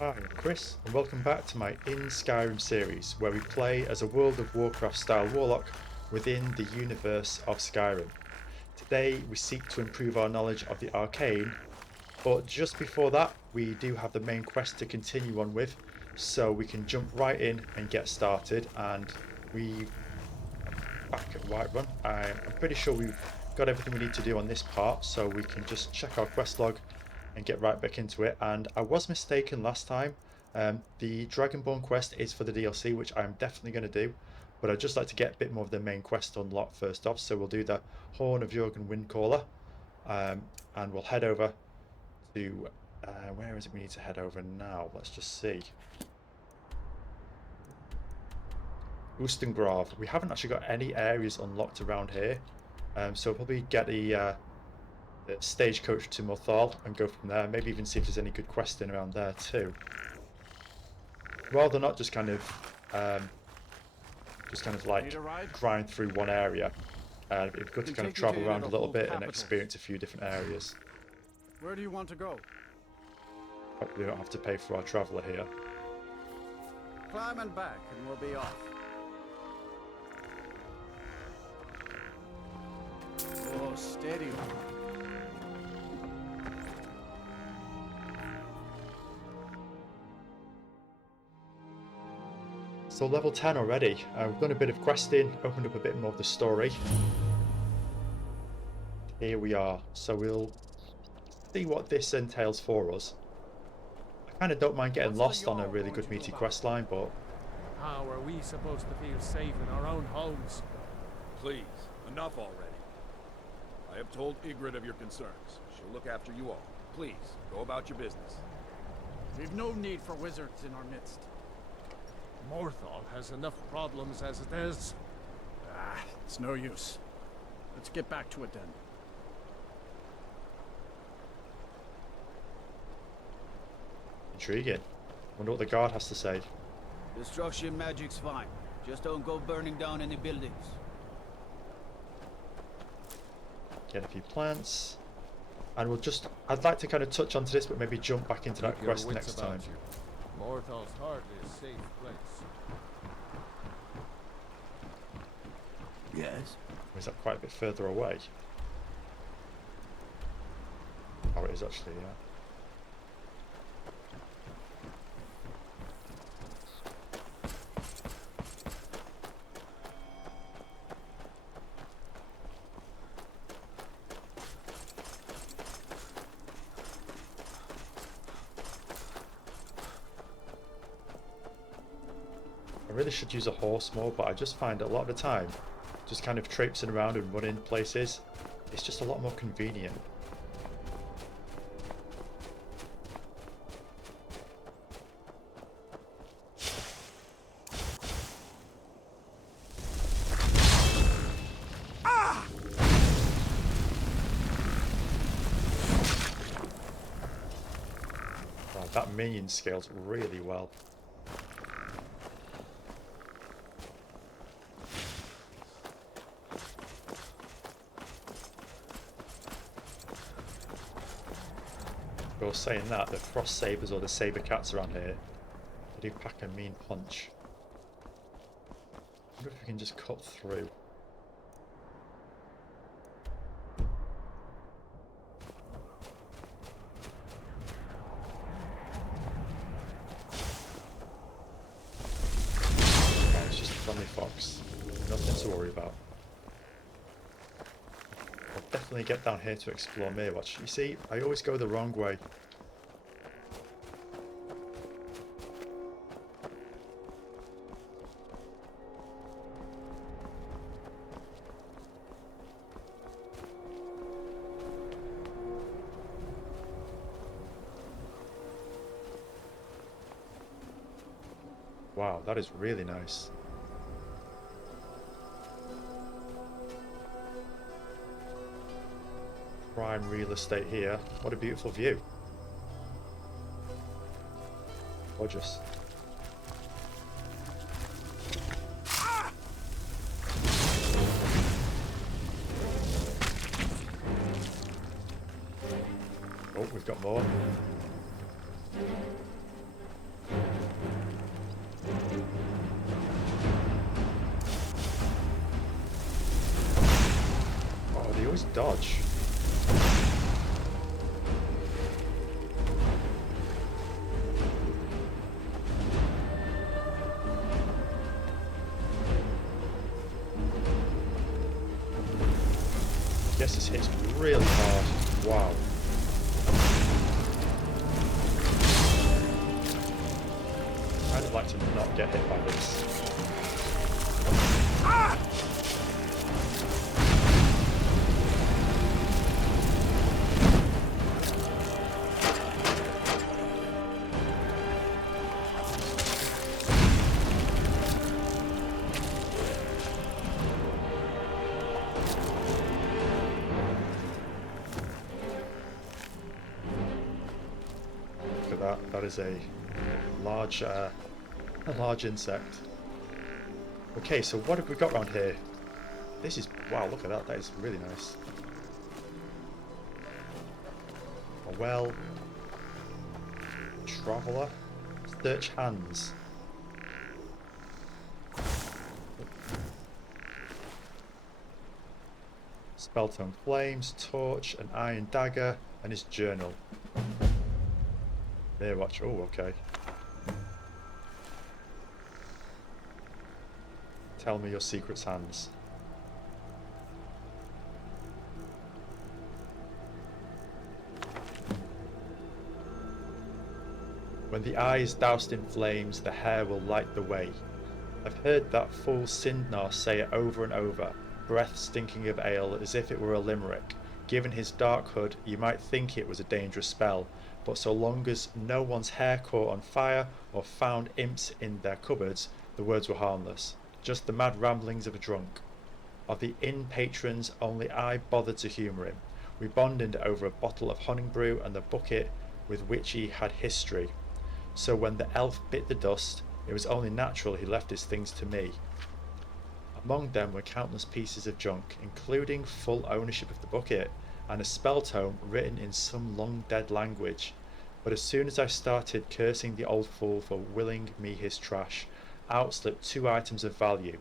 Hi, I'm Chris, and welcome back to my In Skyrim series, where we play as a World of Warcraft style warlock within the universe of Skyrim. Today we seek to improve our knowledge of the arcane, but just before that we do have the main quest to continue on with, so we can jump right in and get started. And we back at Whiterun. I'm pretty sure we've got everything we need to do on this part, so we can just check our quest log and get right back into it. And I was mistaken last time. The Dragonborn quest is for the DLC, which I'm definitely going to do, but I'd just like to get a bit more of the main quest unlocked first off. So we'll do the Horn of Jurgen Windcaller, and we'll head over to where is it we need to head over now? Let's just see. Ustengrav. We haven't actually got any areas unlocked around here, so we'll probably get the stagecoach to Morthal and go from there. Maybe even see if there's any good questing around there too. Rather not just kind of like grind through one area. It's good to kind of travel around a little bit and experience a few different areas. Where do you want to go? We don't have to pay for our traveller here. Climb and back and we'll be off. Oh, steady. So level 10 already. We've done a bit of questing, opened up a bit more of the story. Here we are. So we'll see what this entails for us. I kind of don't mind getting lost on a really good meaty quest line, but how are we supposed to feel safe in our own homes? Please, enough already. I have told Ygritte of your concerns. She'll look after you all. Please, go about your business. We've no need for wizards in our midst. Morthal has enough problems as it is. It's no use. Let's get back to it then. intriguing. Wonder what the guard has to say. Destruction magic's fine. Just don't go burning down any buildings. Get a few plants. And I'd like to kind of touch onto this, but maybe jump back into that quest next time. Morthal's hardly a safe place. Yes? Or is that quite a bit further away? Oh, it is actually, yeah. I really should use a horse more, but I just find a lot of the time, just kind of traipsing around and running places, it's just a lot more convenient. Wow, that minion scales really well. Well, saying that, the frost sabers or the saber cats around here, they do pack a mean punch. I wonder if we can just cut through. Okay, it's just a friendly fox. Nothing to worry about. I'll definitely get down here to explore Myrwatch. You see, I always go the wrong way. Wow, that is really nice. Prime real estate here. What a beautiful view. Gorgeous. Oh, we've got more. dodge. I guess this hits really hard. Wow. I'd like to not get hit by this. Ah! Look at that. That is a large insect. Okay, so what have we got around here? This is, wow, look at that. That is really nice. A well. Traveller. Search hands. Spelltome flames, torch, an iron dagger, and his journal. Myrwatch. Oh, okay. Tell me your secrets, Hans. When the eye is doused in flames, the hair will light the way. I've heard that fool Sindnar say it over and over, breath stinking of ale as if it were a limerick. Given his dark hood, you might think it was a dangerous spell, but so long as no one's hair caught on fire or found imps in their cupboards, the words were harmless. Just the mad ramblings of a drunk. Of the inn patrons, only I bothered to humour him. We bonded over a bottle of honey brew and the bucket with which he had history. So when the elf bit the dust, it was only natural he left his things to me. Among them were countless pieces of junk, including full ownership of the bucket, and a spell tome written in some long-dead language. But as soon as I started cursing the old fool for willing me his trash, out slipped 2 items of value,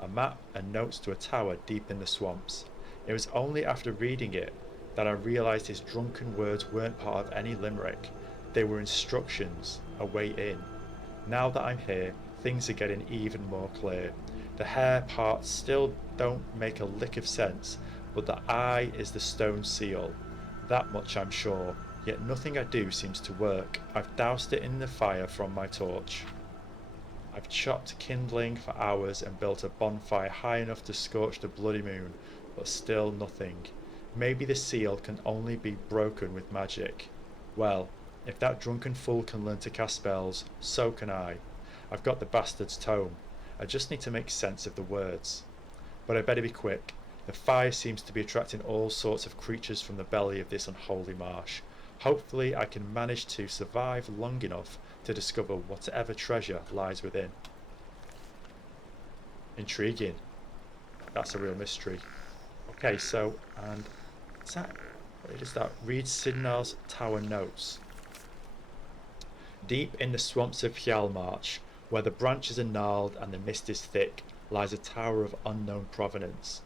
a map and notes to a tower deep in the swamps. It was only after reading it that I realised his drunken words weren't part of any limerick. They were instructions, a way in. Now that I'm here, things are getting even more clear. The hair parts still don't make a lick of sense, but the eye is the stone seal. That much I'm sure, yet nothing I do seems to work. I've doused it in the fire from my torch. I've chopped kindling for hours and built a bonfire high enough to scorch the bloody moon, but still nothing. Maybe the seal can only be broken with magic. Well, if that drunken fool can learn to cast spells, so can I. I've got the bastard's tome. I just need to make sense of the words. But I better be quick. The fire seems to be attracting all sorts of creatures from the belly of this unholy marsh. Hopefully I can manage to survive long enough to discover whatever treasure lies within. Intriguing. That's a real mystery. Okay, so, and is that, what is that? Read Sidnar's Tower Notes. Deep in the swamps of Hjalmarch, where the branches are gnarled and the mist is thick, lies a tower of unknown provenance.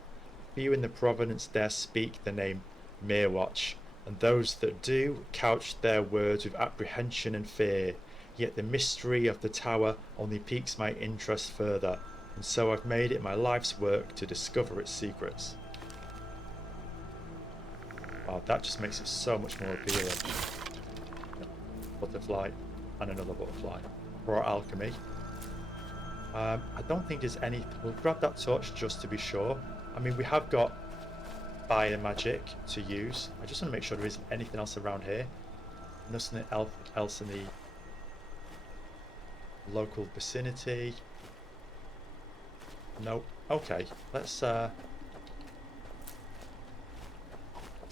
Few in the province dare speak the name Myrwatch, and those that do couch their words with apprehension and fear. Yet the mystery of the tower only piques my interest further, and so I've made it my life's work to discover its secrets. Wow, that just makes it so much more appealing. Butterfly, and another butterfly. For our alchemy. I don't think there's any... We'll grab that torch just to be sure. I mean, we have got fire magic to use. I just want to make sure there isn't anything else around here. Nothing else in the local vicinity. Nope. Okay, let's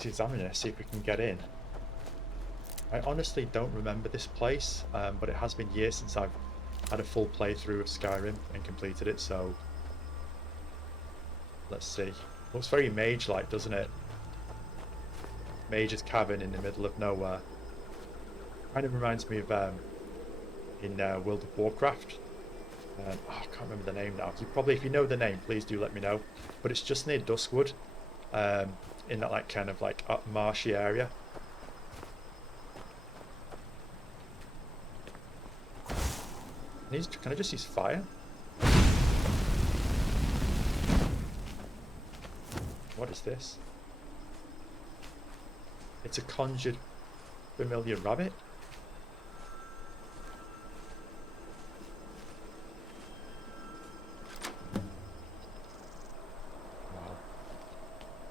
examine it, see if we can get in. I honestly don't remember this place, but it has been years since I've had a full playthrough of Skyrim and completed it, so let's see. Looks very mage-like, doesn't it? Mage's Cavern in the middle of nowhere. Kind of reminds me of in World of Warcraft. I can't remember the name now. If you know the name, please do let me know. But it's just near Duskwood. in that like kind of like marshy area. Can I just use fire? What is this? It's a conjured familiar rabbit. Wow.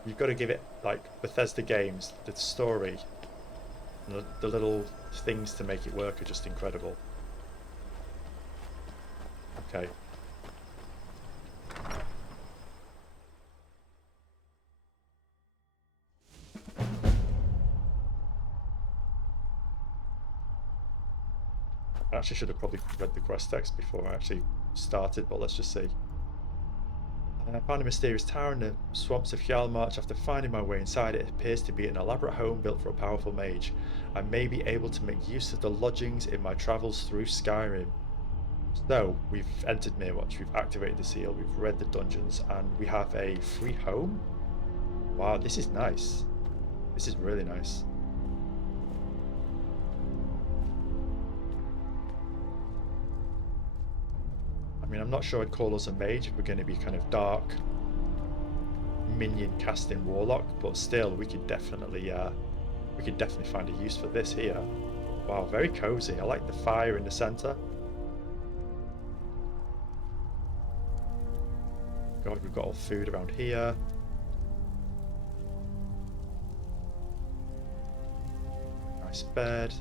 You've got to give it, like Bethesda games, the story and the little things to make it work are just incredible. Okay. I actually should have probably read the quest text before I actually started, but let's just see. I found a mysterious tower in the swamps of Hjalmarch. After finding my way inside, it appears to be an elaborate home built for a powerful mage. I may be able to make use of the lodgings in my travels through Skyrim. So, we've entered Myrwatch, we've activated the seal, we've read the dungeons, and we have a free home? Wow, this is nice. This is really nice. I mean, I'm not sure I'd call us a mage if we're going to be kind of dark minion casting warlock, but still, we could definitely find a use for this here. Wow, very cozy. I like the fire in the center. God, we've got all food around here. Nice bed.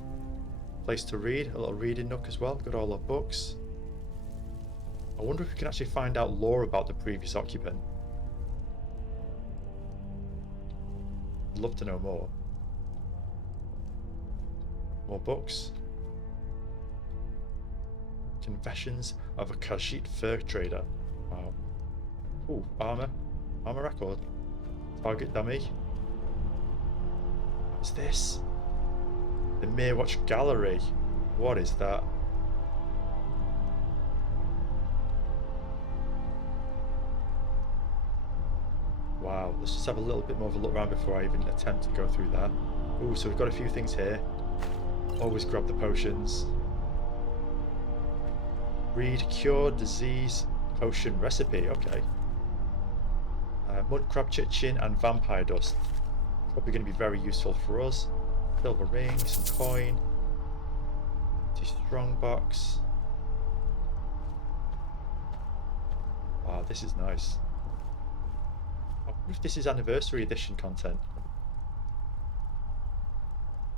Place to read, a little reading nook as well. Got all our books. I wonder if we can actually find out lore about the previous occupant. I'd love to know more. More books. Confessions of a Khajiit fur trader. Wow. Ooh, armor. Armor record. Target dummy. What's this? The Myrwatch Gallery. What is that? Wow, let's just have a little bit more of a look around before I even attempt to go through that. Ooh, so we've got a few things here. Always grab the potions. Read cure disease potion recipe. Okay. Mud crab chitchin and vampire dust. Probably going to be very useful for us. Silver ring, some coin. Empty strongbox. Wow, this is nice. I wonder if this is anniversary edition content.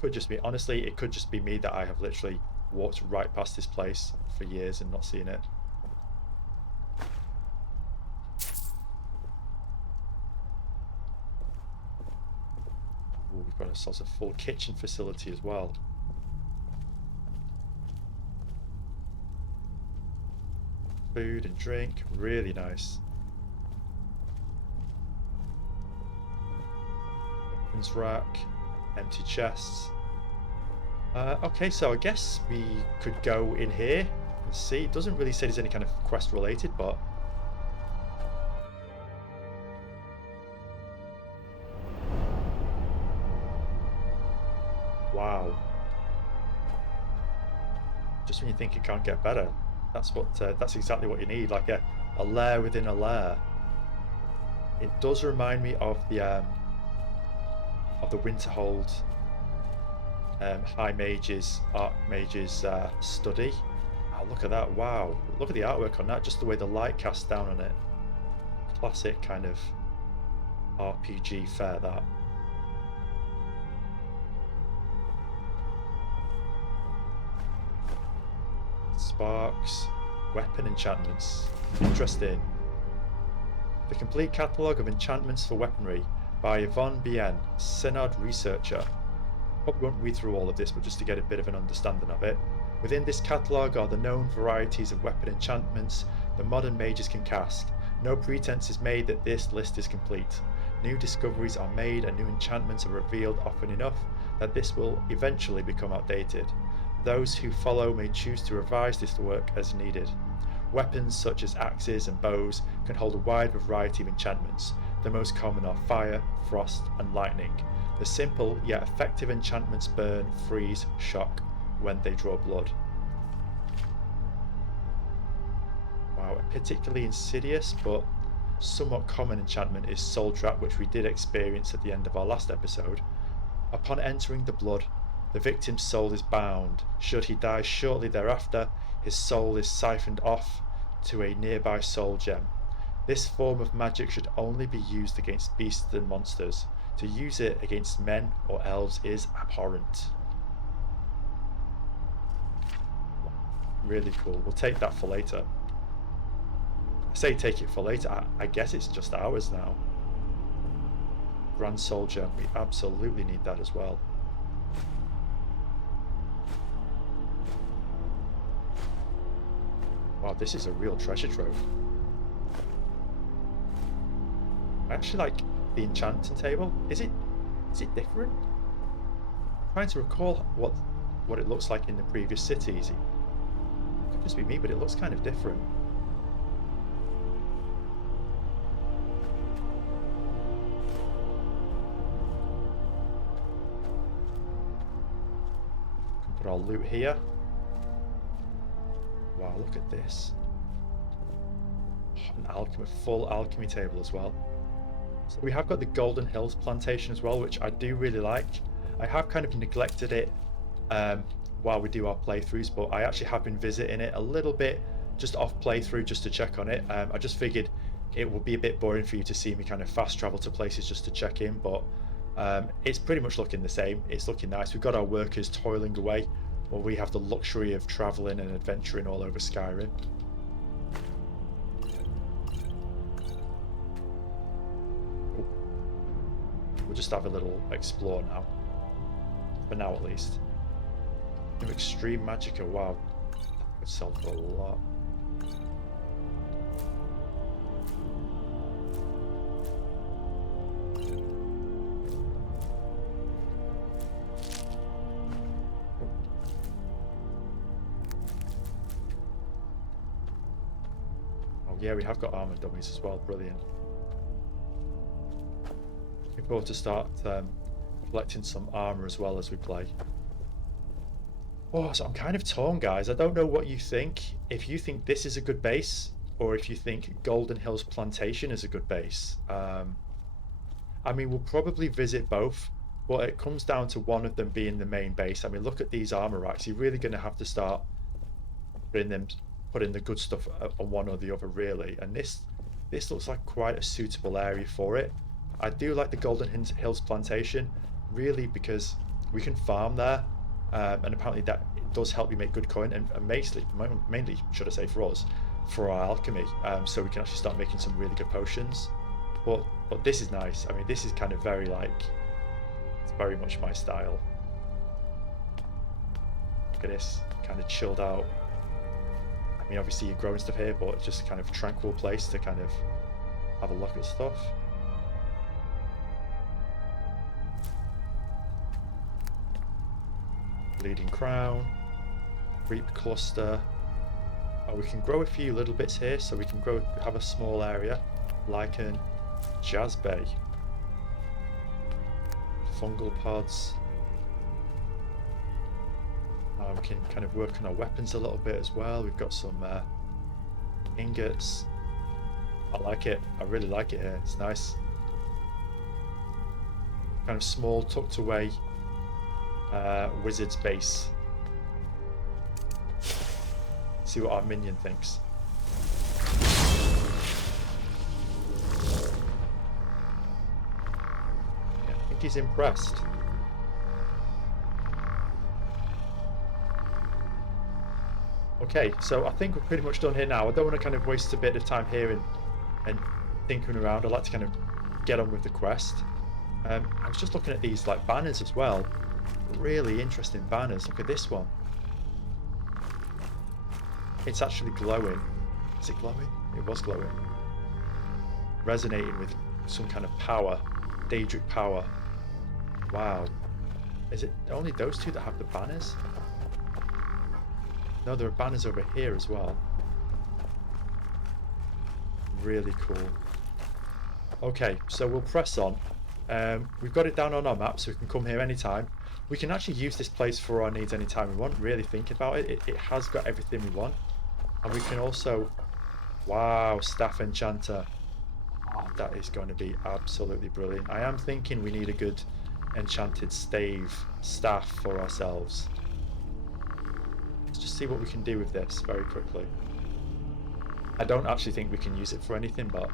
Could just be, honestly, it could just be me that I have literally walked right past this place for years and not seen it. Ooh, we've got a sort of full kitchen facility as well. Food and drink, really nice. Weapons rack, empty chests. Okay, so I guess we could go in here and see. It doesn't really say there's any kind of quest related, but wow. Just when you think it can't get better, that's exactly what you need, like a lair within a lair. It does remind me of the Winterhold High Mages, Archmages study. Oh, look at that, wow. Look at the artwork on that, just the way the light casts down on it. Classic kind of RPG fare, that. Sparks, weapon enchantments. Interesting. The complete catalogue of enchantments for weaponry by Yvonne Bien, Synod researcher. Probably won't read through all of this, but just to get a bit of an understanding of it. Within this catalogue are the known varieties of weapon enchantments the modern mages can cast. No pretense is made that this list is complete. New discoveries are made and new enchantments are revealed often enough that this will eventually become outdated. Those who follow may choose to revise this work as needed. Weapons such as axes and bows can hold a wide variety of enchantments. The most common are fire, frost, and lightning. The simple yet effective enchantments burn, freeze, shock when they draw blood. Wow, a particularly insidious but somewhat common enchantment is Soul Trap, which we did experience at the end of our last episode. Upon entering the blood, the victim's soul is bound. Should he die shortly thereafter, his soul is siphoned off to a nearby soul gem. This form of magic should only be used against beasts and monsters. To use it against men or elves is abhorrent. Really cool. We'll take that for later. I say take it for later. I guess it's just ours now. Grand Soul Gem. We absolutely need that as well. Wow, this is a real treasure trove. I actually like the enchanting table. Is it different? I'm trying to recall what it looks like in the previous cities. It could just be me, but it looks kind of different. Can put our loot here. Wow, look at this. An alchemy, full alchemy table as well. So we have got the Golden Hills plantation as well, which I do really like. I have kind of neglected it while we do our playthroughs, but I actually have been visiting it a little bit just off playthrough just to check on it. I just figured it would be a bit boring for you to see me kind of fast travel to places just to check in, but it's pretty much looking the same. It's looking nice. We've got our workers toiling away while we have the luxury of traveling and adventuring all over Skyrim. We'll just have a little explore now. For now at least. New Extreme Magicka, wow. That would sell for a lot. Oh yeah, we have got armor dummies as well, brilliant. Looking forward to start collecting some armor as well as we play. Oh, so I'm kind of torn, guys. I don't know what you think. If you think this is a good base, or if you think Golden Hills Plantation is a good base. I mean, we'll probably visit both, but it comes down to one of them being the main base. I mean, look at these armor racks. You're really going to have to start putting the good stuff on one or the other, really. And this looks like quite a suitable area for it. I do like the Golden Hills Plantation, really, because we can farm there, and apparently that does help you make good coin, and mainly, should I say, for us, for our alchemy, so we can actually start making some really good potions. But this is nice. I mean, this is kind of very it's very much my style. Look at this, kind of chilled out. I mean, obviously you're growing stuff here, but it's just kind of tranquil place to kind of have a look at stuff. Bleeding Crown, Reap Cluster. Oh, we can grow a few little bits here, so we can have a small area. Lichen, Jazz Bay, Fungal Pods. We can kind of work on our weapons a little bit as well. We've got some ingots. I like it. I really like it here. It's nice. Kind of small, tucked away wizard's base. See what our minion thinks. Yeah, I think he's impressed. Okay, so I think we're pretty much done here now. I don't want to kind of waste a bit of time here and thinking around. I'd like to kind of get on with the quest. I was just looking at these banners as well. Really interesting banners. Look at this one. It's actually glowing. Is it glowing? It was glowing. Resonating with some kind of power. Daedric power. Wow. Is it only those two that have the banners? No, there are banners over here as well. Really cool. Okay, so we'll press on. We've got it down on our map, so we can come here anytime. We can actually use this place for our needs anytime we want, really thinking about it. It has got everything we want. And we can also... Wow, Staff Enchanter. Oh, that is going to be absolutely brilliant. I am thinking we need a good enchanted staff for ourselves. Let's just see what we can do with this very quickly. I don't actually think we can use it for anything, but...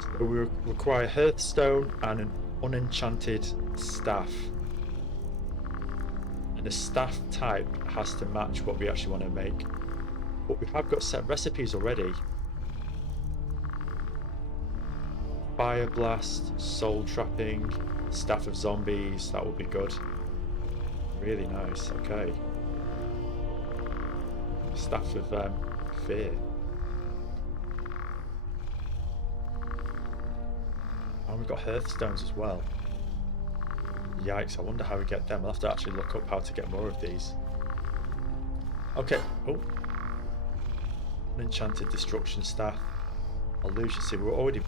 So we require Hearthstone and an unenchanted staff. And the staff type has to match what we actually want to make. But we have got set recipes already. Fire Blast, Soul Trapping, Staff of Zombies, that would be good. Really nice, okay. Staff of Fear. And we've got Hearthstones as well. Yikes, I wonder how we get them. I'll have to actually look up how to get more of these. Okay, oh. Enchanted Destruction Staff. Illusion. See, we're already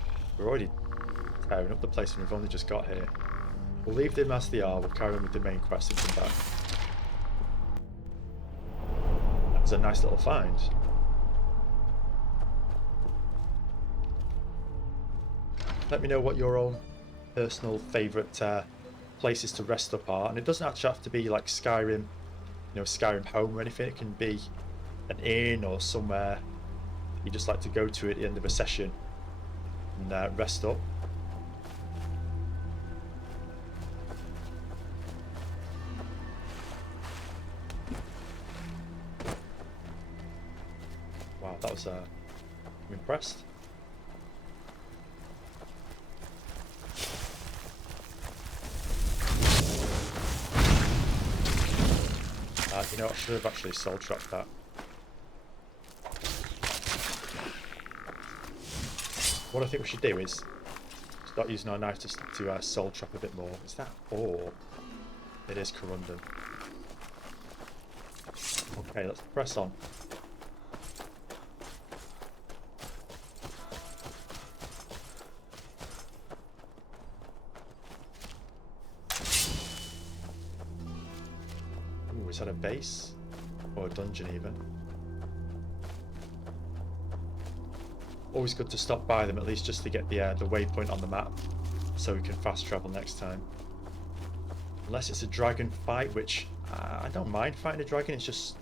tearing up the place and we've only just got here. We'll leave them as they are, we'll carry on with the main quest and come back. That was a nice little find. Let me know what your own personal favourite places to rest up are, and it doesn't actually have to be like Skyrim, Skyrim home or anything. It can be an inn or somewhere you just like to go to at the end of a session and rest up. Wow, that was I'm impressed. I should have actually soul trapped that. What I think we should do is start using our knife to soul trap a bit more. Is that ore? It is corundum. Okay, let's press on. Ooh, is that a base? Or a dungeon even? Always good to stop by them, at least just to get the waypoint on the map, so we can fast travel next time. Unless it's a dragon fight, which I don't mind fighting a dragon, it's just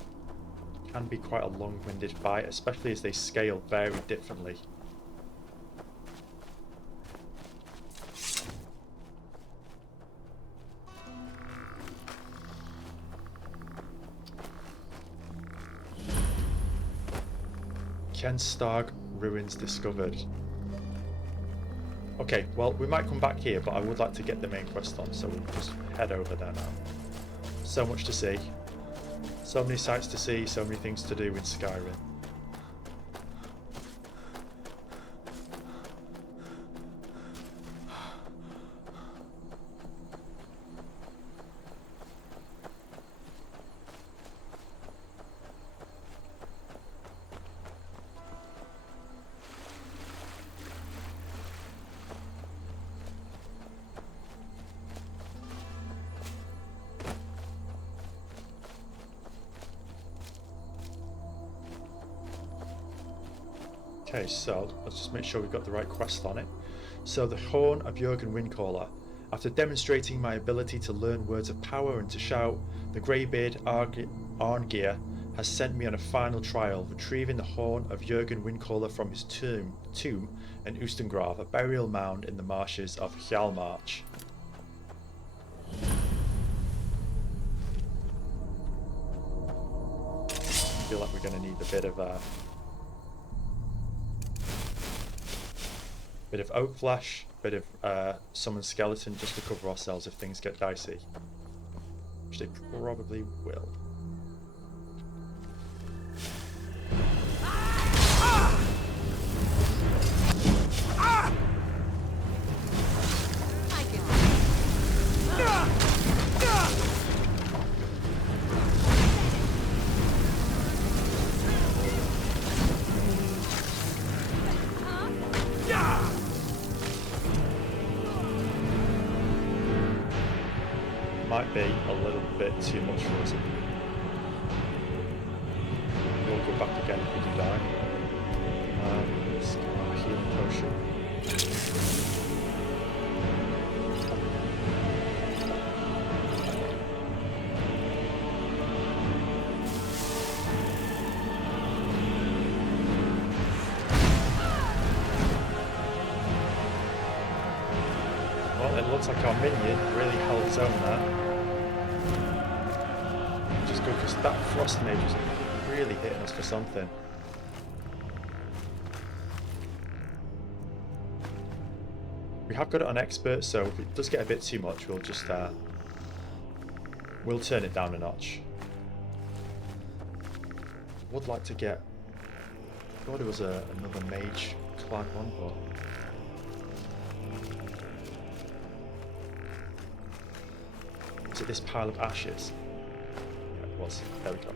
can be quite a long-winded fight, especially as they scale very differently. Kenstarg Ruins discovered. Okay, well, we might come back here, but I would like to get the main quest on, so we'll just head over there now. So much to see. So many sights to see, so many things to do in Skyrim. Okay, so let's just make sure we've got the right quest on it. So the Horn of Jurgen Windcaller. After demonstrating my ability to learn words of power and to shout, the Greybeard Arngeir has sent me on a final trial, retrieving the Horn of Jurgen Windcaller from his tomb in Ustengrav, a burial mound in the marshes of Hjalmarch. I feel like we're going to need a bit of oak flesh, bit of summon skeleton just to cover ourselves if things get dicey, which they probably will. might be a little bit too much for us. We'll go back again if we do die. Let's get our healing potion. Well, it looks like our minion really held his own there. Which is good because that frost mage was really hitting us for something. We have got it on expert, so if it does get a bit too much, we'll just we'll turn it down a notch. Would like to get. I thought it was another mage clad one, but. Is it this pile of ashes? Yeah, it was. There we go.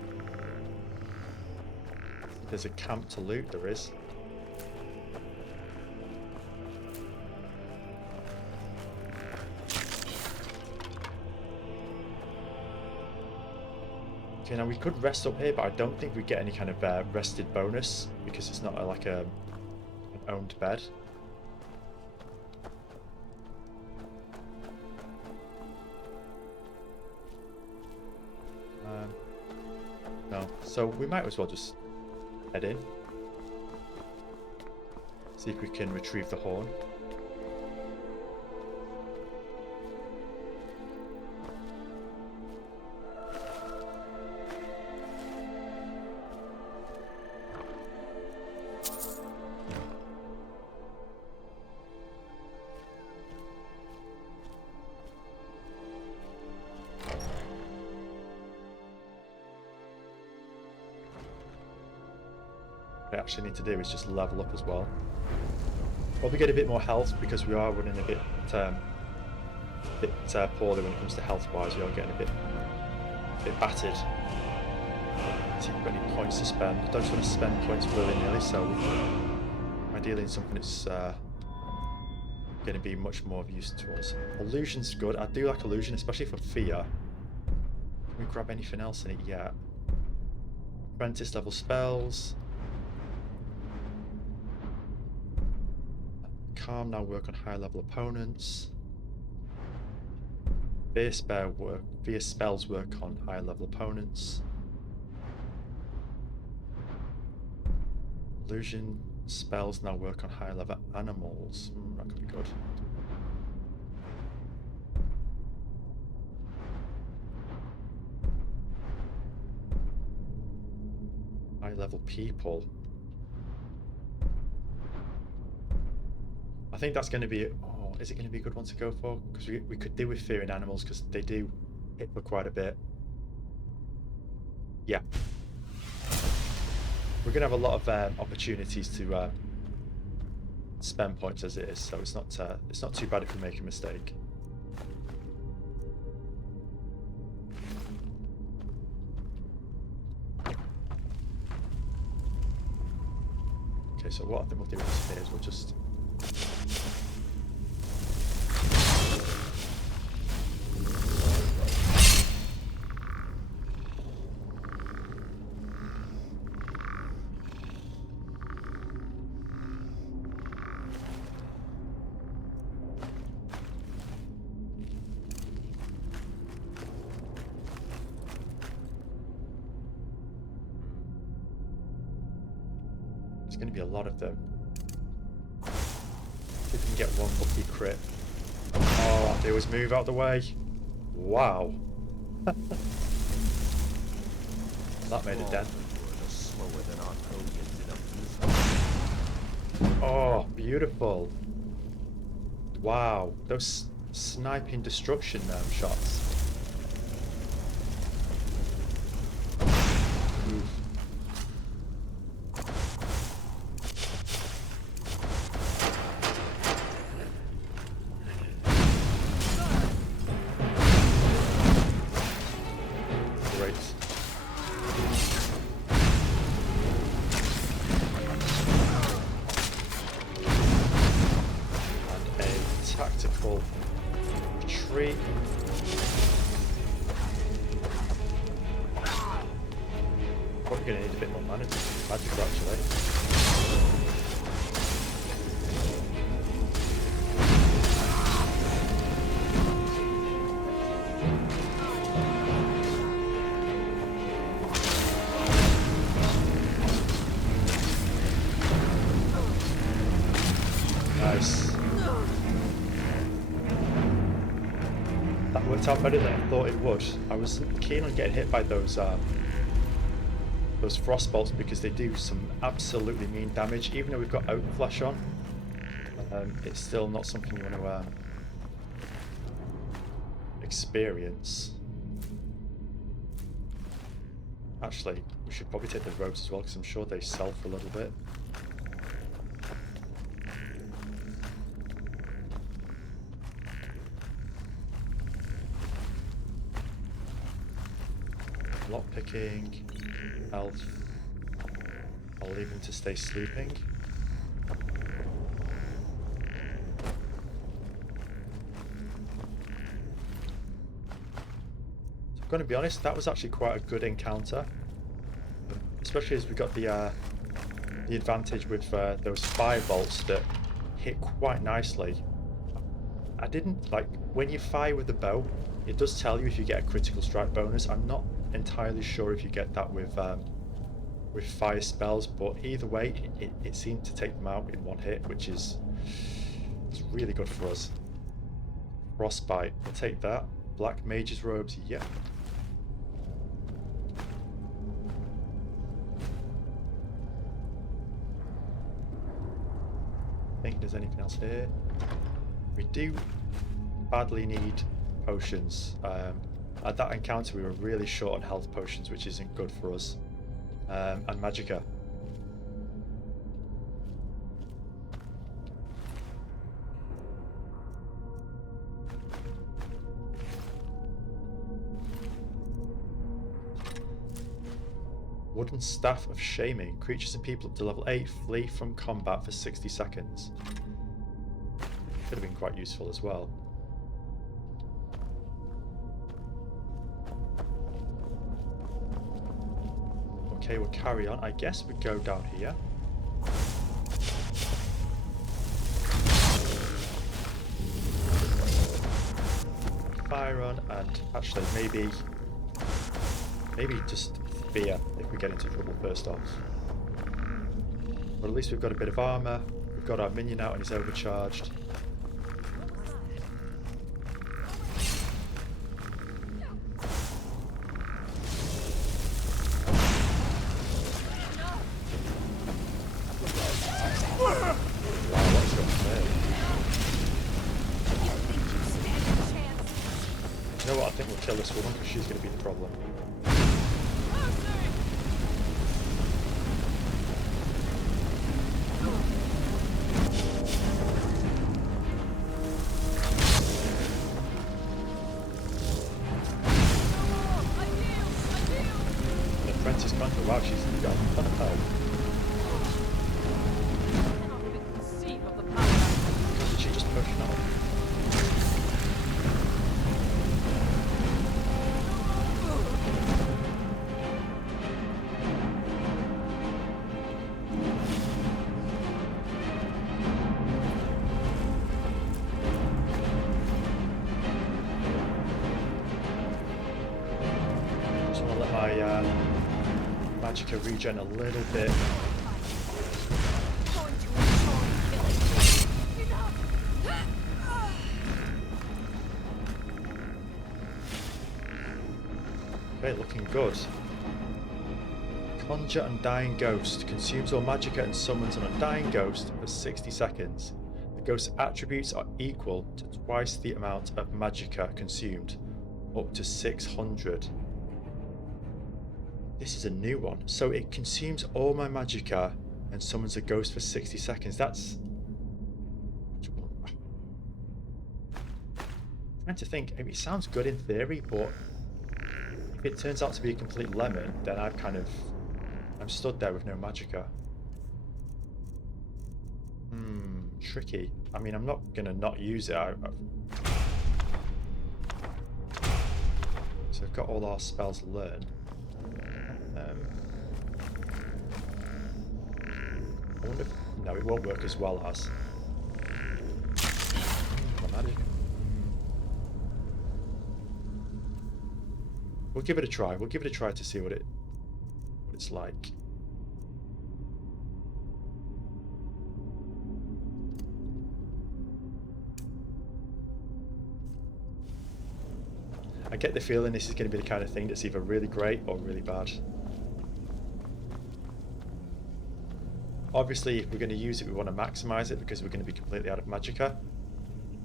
There's a camp to loot, there is. Okay, now we could rest up here, but I don't think we get any kind of rested bonus because it's not like an owned bed. No, so we might as well just head in. See if we can retrieve the horn. What I actually need to do is just level up as well. Probably get a bit more health because we are running a bit poorly when it comes to health wise. We are getting a bit battered. Let's see if we've got any points to spend. I don't just want to spend points willy-nilly, so ideally in something that's going to be much more of use to us. Illusion's good. I do like illusion, especially for fear. Can we grab anything else in it yet? Apprentice level spells. Calm now work on higher level opponents. Fear spells work on higher level opponents. Illusion spells now work on higher level animals. That could be good. High level people. I think that's going to be. Oh, is it going to be a good one to go for? Because we could do with fearing animals because they do hit for quite a bit. Yeah, we're going to have a lot of opportunities to spend points as it is, so it's not too bad if we make a mistake. Okay, so what I think we'll do is we'll just. There's going to be a lot of them. If we can get one lucky crit. Oh, they always move out the way. Wow. That made a dent. Oh, beautiful. Wow, those sniping destruction shots. Oof. Great. And a tactical retreat. probably going to need a bit more mana to do magical actually. Nice. That worked out better than I thought it would. I was keen on getting hit by those frost bolts because they do some absolutely mean damage. Even though we've got oak flesh on, it's still not something you want to experience. Actually, we should probably take the robes as well because I'm sure they sell for a little bit. Lockpicking, health. I'll leave him to stay sleeping. So I'm going to be honest, that was actually quite a good encounter, especially as we got the advantage with those fire bolts that hit quite nicely. I didn't like when you fire with the bow. It does tell you if you get a critical strike bonus. I'm not entirely sure if you get that with fire spells, but either way, it seemed to take them out in one hit, which is really good for us. Frostbite, we'll take that. Black Mage's robes, yeah. I think there's anything else here. We do badly need potions. At that encounter we were really short on health potions, which isn't good for us. And magicka. Wooden Staff of Shaming. Creatures and people up to level 8 flee from combat for 60 seconds. Could have been quite useful as well. Okay, we'll carry on. I guess we go down here. Fire on, and actually maybe just fear if we get into trouble first off. But at least we've got a bit of armor. We've got our minion out and he's overcharged. Kill this woman because she's going to be the problem. The apprentice conjurer, wow, she's got a ton of health. Did she just push now? Magicka regen a little bit. Okay, looking good. Conjure Undying Ghost. Consumes all magicka and summons an undying ghost for 60 seconds. The ghost's attributes are equal to twice the amount of magicka consumed, up to 600. This is a new one. So it consumes all my magicka and summons a ghost for 60 seconds. That's... I'm trying to think. I mean, it sounds good in theory, but if it turns out to be a complete lemon, then I'm stood there with no magicka. Tricky. I mean, I'm not gonna not use it. So we've got all our spells learned. I wonder if... No, it won't work as well as... Magic. We'll give it a try. We'll give it a try to see what it's like. I get the feeling this is going to be the kind of thing that's either really great or really bad. Obviously, if we're going to use it, we want to maximize it because we're going to be completely out of magicka.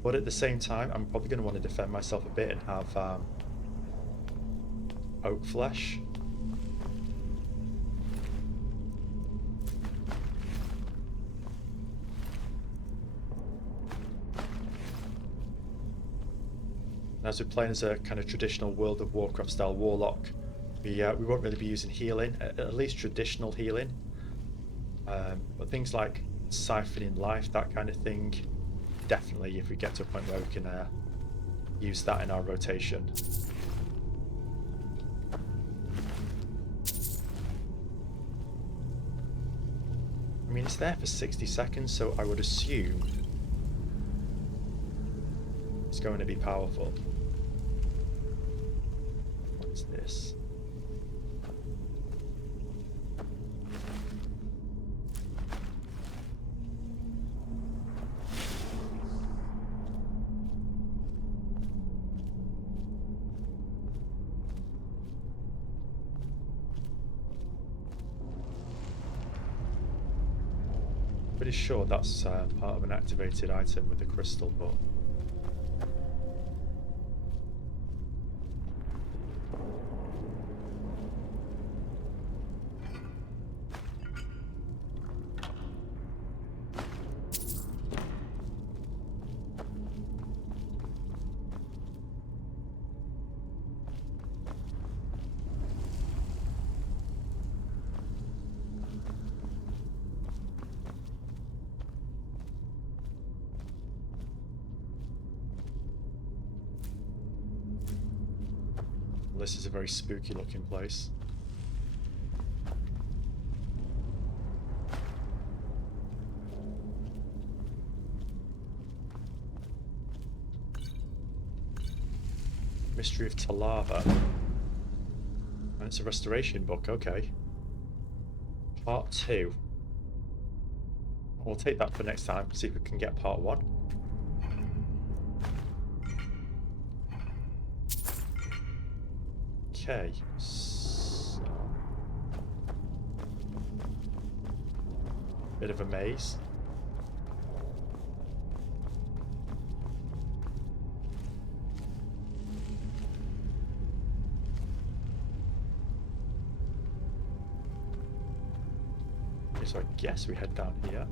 But at the same time, I'm probably going to want to defend myself a bit and have oak flesh. And as we're playing as a kind of traditional World of Warcraft style warlock, we won't really be using healing, at least traditional healing. But things like siphoning life, that kind of thing, definitely if we get to a point where we can use that in our rotation. I mean, it's there for 60 seconds, so I would assume it's going to be powerful. What's this? Pretty sure that's part of an activated item with a crystal, but this is a very spooky looking place. Mystery of Talava. And it's a restoration book, okay. Part 2. We'll take that for next time, see if we can get part 1. Okay, so bit of a maze. Okay, so I guess we head down here.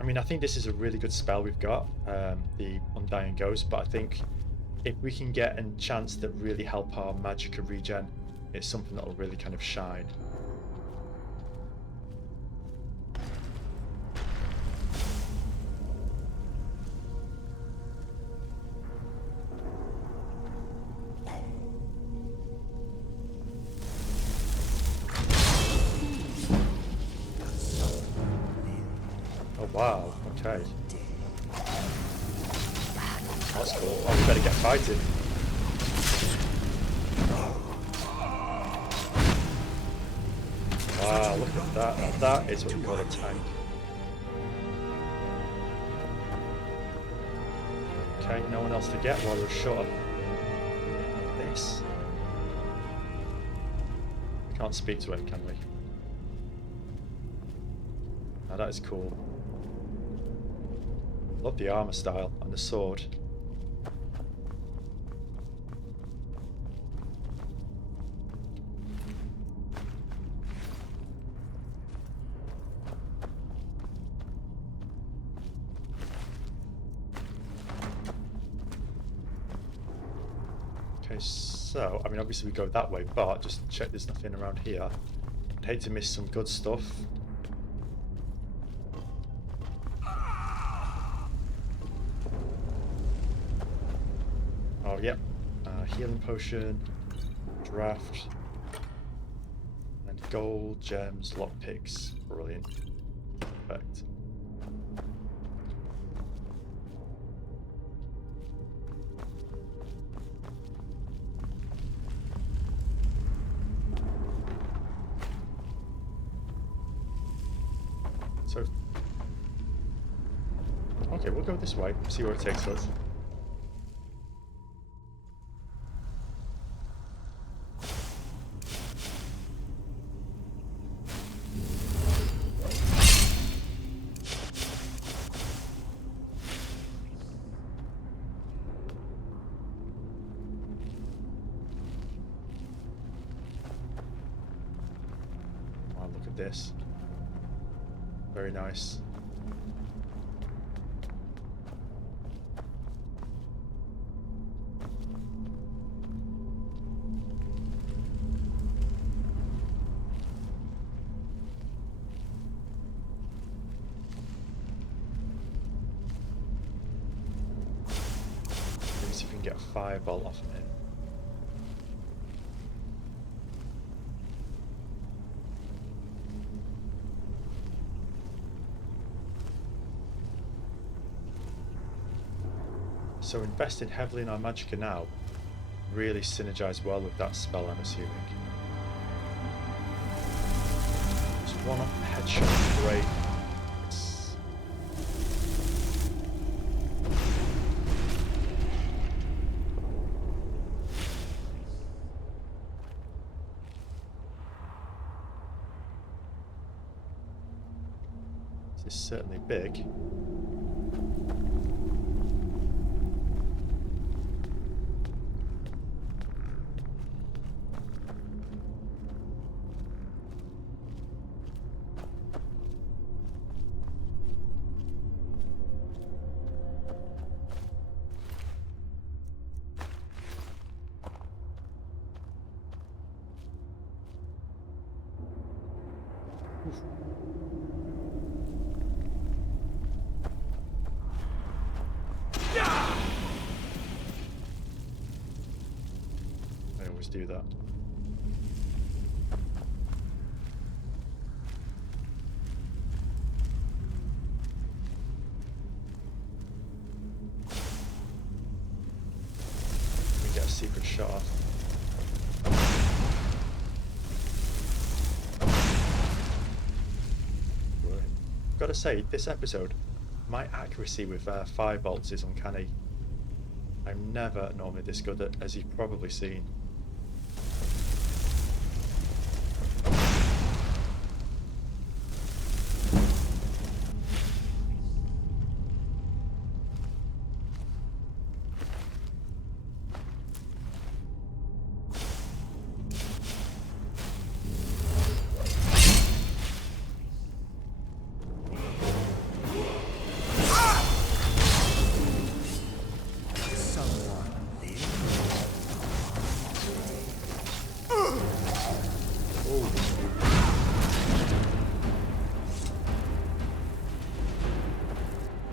I mean, I think this is a really good spell we've got, the Undying Ghost, but I think if we can get a chance that really help our magicka regen, it's something that will really kind of shine. Oh wow, okay. That's cool. Oh, we better get fighting. Wow, look at that. Now that is what we call a tank. Okay, no one else to get while we're short of this. We can't speak to him, can we? Now that is cool. Love the armor style and the sword. Okay, so, I mean, obviously we go that way, but just check there's nothing around here. I'd hate to miss some good stuff. Oh, yep. Healing potion, draft, and Gold, gems, lockpicks. Brilliant. Perfect. So, okay, we'll go this way, see where it takes us. Wow, look at this. Very nice. Maybe see if we can get a fireball off of him. So investing heavily in our magicka now really synergize well with that spell, I'm assuming. Just one up headshot, great. This is certainly big. I always do that. We get a secret shot off. Gotta say, this episode, my accuracy with firebolts is uncanny. I'm never normally this good at, as you've probably seen.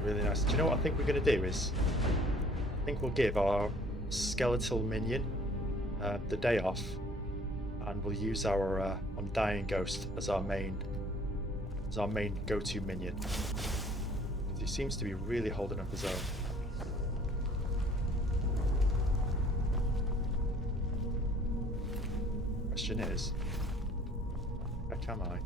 Really nice. Do you know what I think we're going to do is, I think we'll give our skeletal minion the day off, and we'll use our Undying Ghost as our main go-to minion. He seems to be really holding up his own. Question is, heck am I?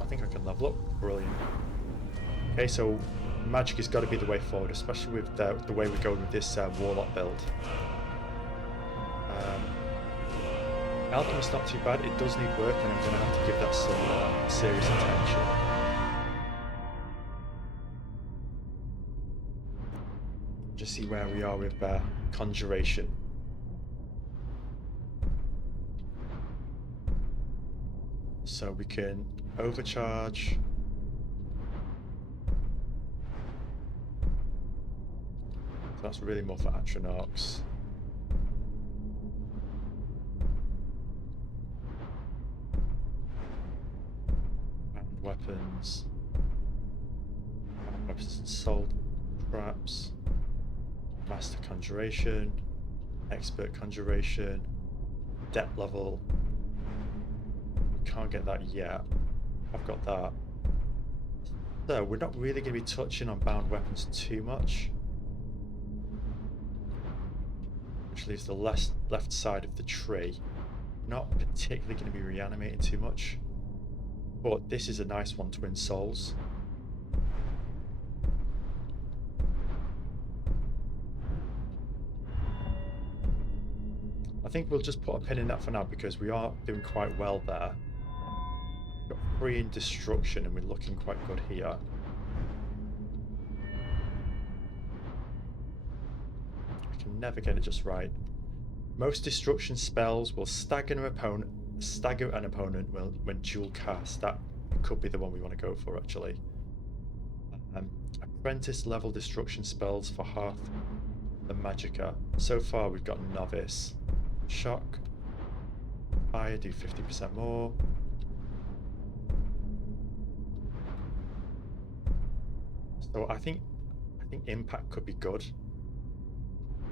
I think I can level up. Brilliant. Okay, so magic has got to be the way forward, especially with the way we're going with this Warlock build. Alchemy's not too bad. It does need work, and I'm going to have to give that some serious attention. Just see where we are with Conjuration. So we can overcharge. So that's really more for Atronachs. Traps. Master Conjuration. Expert Conjuration. Depth level. Can't get that yet. I've got that. So we're not really going to be touching on bound weapons too much. Which leaves the left side of the tree. Not particularly going to be reanimating too much. But this is a nice one, Twin Souls. I think we'll just put a pin in that for now because we are doing quite well there. We've got 3 in destruction and we're looking quite good here. I can never get it just right. Most destruction spells will stagger an opponent when dual cast. That could be the one we want to go for actually. Apprentice level destruction spells for half the magicka. So far we've got novice. Shock. Fire do 50% more. So I think impact could be good.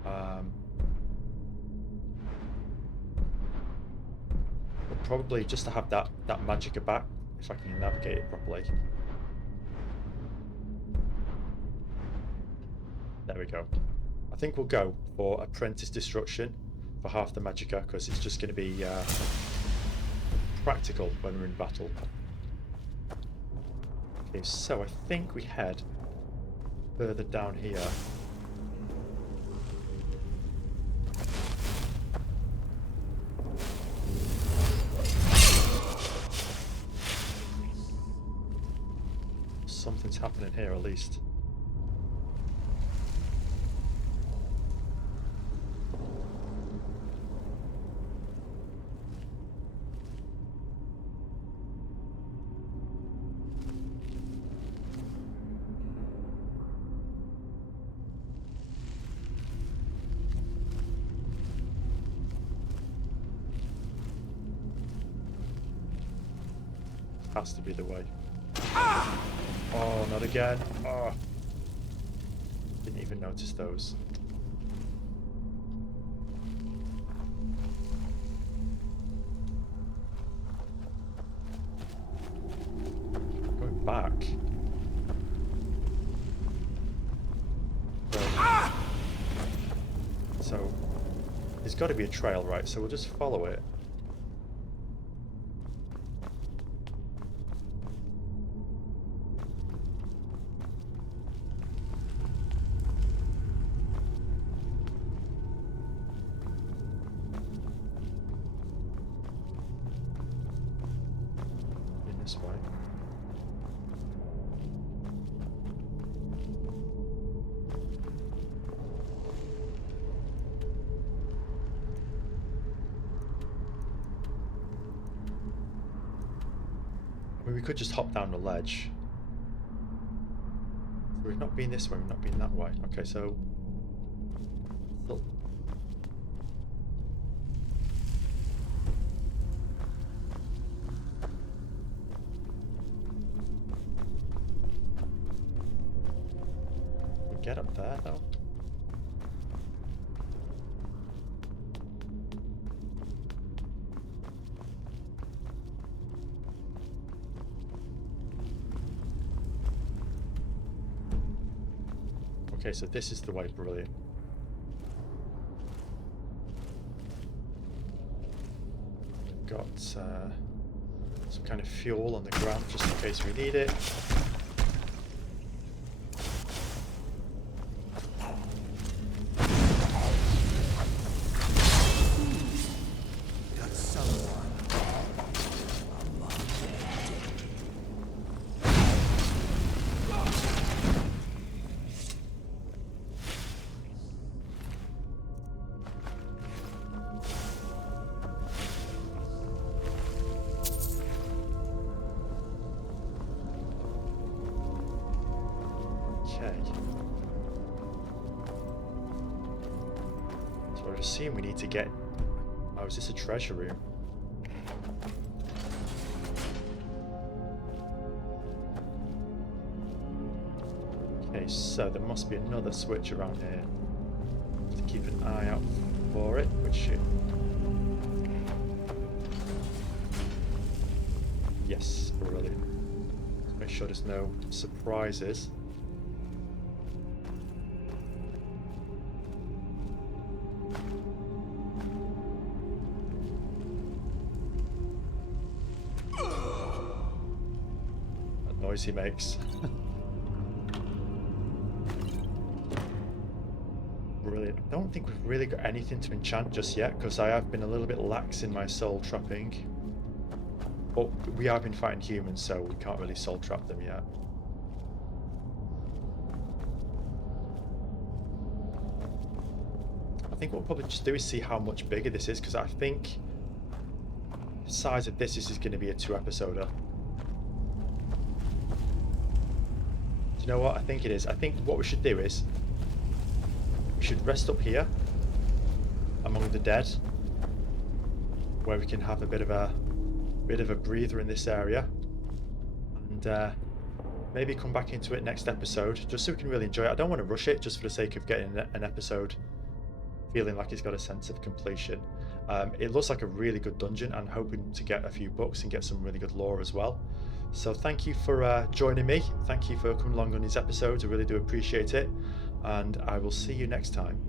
But probably just to have that magicka back if I can navigate it properly. There we go. I think we'll go for Apprentice Destruction for half the magicka because it's just going to be practical when we're in battle. Okay, so I think we head further down here. Something's happening here at least. Has to be the way. Oh, not again. Oh. Didn't even notice those. Going back. So there's got to be a trail, right? So we'll just follow it. Way. I mean, we could just hop down the ledge. We've not been this way, we've not been that way. Okay, so still. Get up there though. Okay, so this is the way, brilliant. We've got some kind of fuel on the ground just in case we need it. So I assume we need to get... Oh, is this a treasure room? Okay, so there must be another switch around here. To keep an eye out for it, which yes, brilliant. Let's make sure there's no surprises. That noise he makes. Brilliant. I don't think we've really got anything to enchant just yet, because I have been a little bit lax in my soul trapping. But we have been fighting humans, so we can't really soul trap them yet. I think what we'll probably just do is see how much bigger this is, because I think the size of this is going to be a 2-episoder. Do you know what? I think it is. I think what we should do is we should rest up here among the dead, where we can have a bit of a breather in this area, and maybe come back into it next episode, just so we can really enjoy it. I don't want to rush it just for the sake of getting an episode feeling like it's got a sense of completion. It looks like a really good dungeon, and hoping to get a few books and get some really good lore as well. So thank you for joining me. Thank you for coming along on these episodes. I really do appreciate it, and I will see you next time.